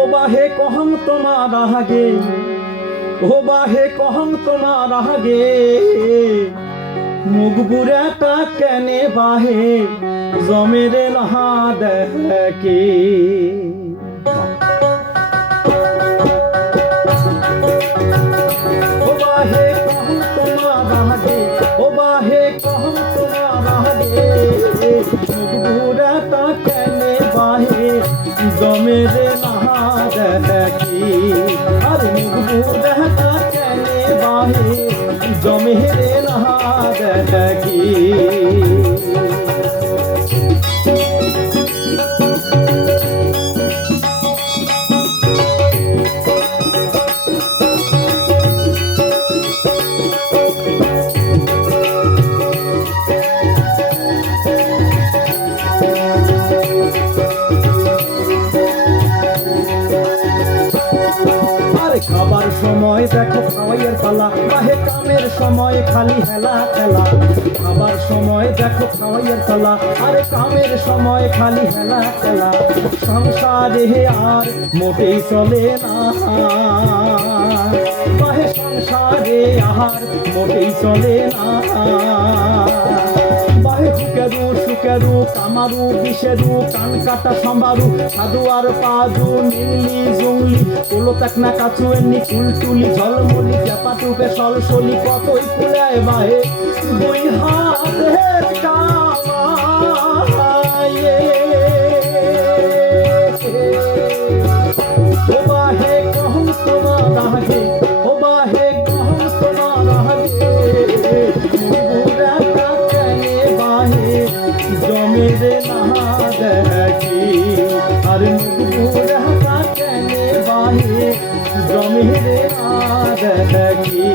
ও বাহে কহং তোমার আগে, ও বাহে কহং তোমার আগে, মুখ বুড়াটা কেনে বাহে জমেরে নাহা দেখে। ও বাহে কহং তোমার আগে, ও বাহে কহং তোমার আগে, মুখ বুড়াটা কেনে বাহে জমেরে নাহা দেখে। আরে মুখ বুড়াটা কেনে বাহে জমেরে নাহা দেখে। খাবার সময় দেখো খাওয়াইয়ের পালা, বাহে কামের সময় খালি হেলা খেলা। খাবার সময় দেখো খাওয়াইয়ের পালা, আরে কামের সময় খালি হেলা খেলা। সংসারে আর মোটেই চলে না, বাহে সংসারে আর মোটেই চলে না। বাহে সুকেরু সুকেরু কামারু বিষেরু কান কাটা সম্বারু সাধু আর পাজু নীলি জুংলি কোলো তাকনা কাছু এমনি টুলটুলি ঝলমলি চাপা টুপে সলসলি কতই কুলায় বাহে দুই হাতের কামায়ে। ও বাহে কহং তোমার আগে, ও বাহে কহং তোমার আগে, মুগুরাটা কেনে বাহে জমেরে নাহা দেখি। আর মুগুরাটা কেনে বাহে জমেরে না দেখি।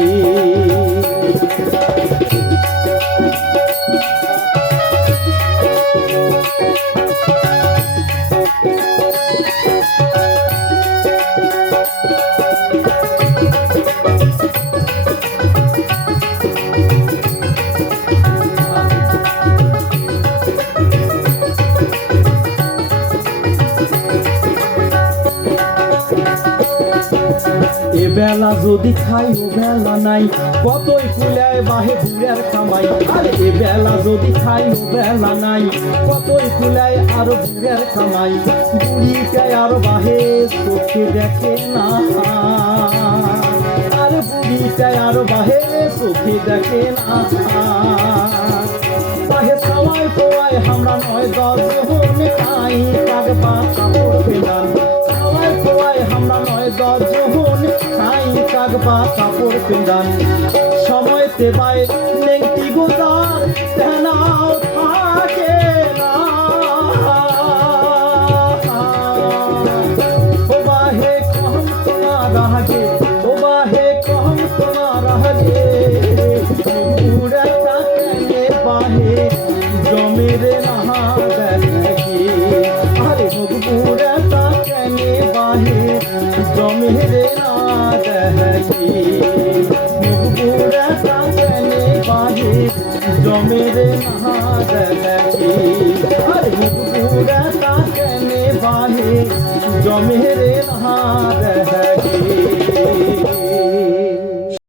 এ বেলা যদি খাই ও বেলা নাই, কতই কুলায় বাহে বুড়ার কামাই। আরে এ বেলা যদি খাই ও বেলা নাই, কতই কুলায় আরো বুড়ার কামাই। বুড়িটাই আরো বাহে চোখে দেখে না, আরে বুড়িটাই আরো বাহে চোখে দেখে না। বাহে খাওয়াই খোয়াই আমরা নয় দশ জনে খাই কাগবা কাপড় পেলাম। খাওয়াই খোয়াই আমরা নয় দশ জনে খাই কাগবা কাপড় পেলাম। সময়তে বাই নেংটি গোদার তেনাও থাকে না। ও বাহে কহং তোমার আগে, ও বাহে কহং তোমার আগে, বুড়াটা কেনে বাহে জমেরে নাহা দেখি। আরে বুড়াটা কেনে বাহে জমেরে না দেখি। বুড়াটা কেনে বাহে জমেরে নাহা দেখি। আরে বুড়াটা কেনে বাহে জমেরে নাহা দেখি।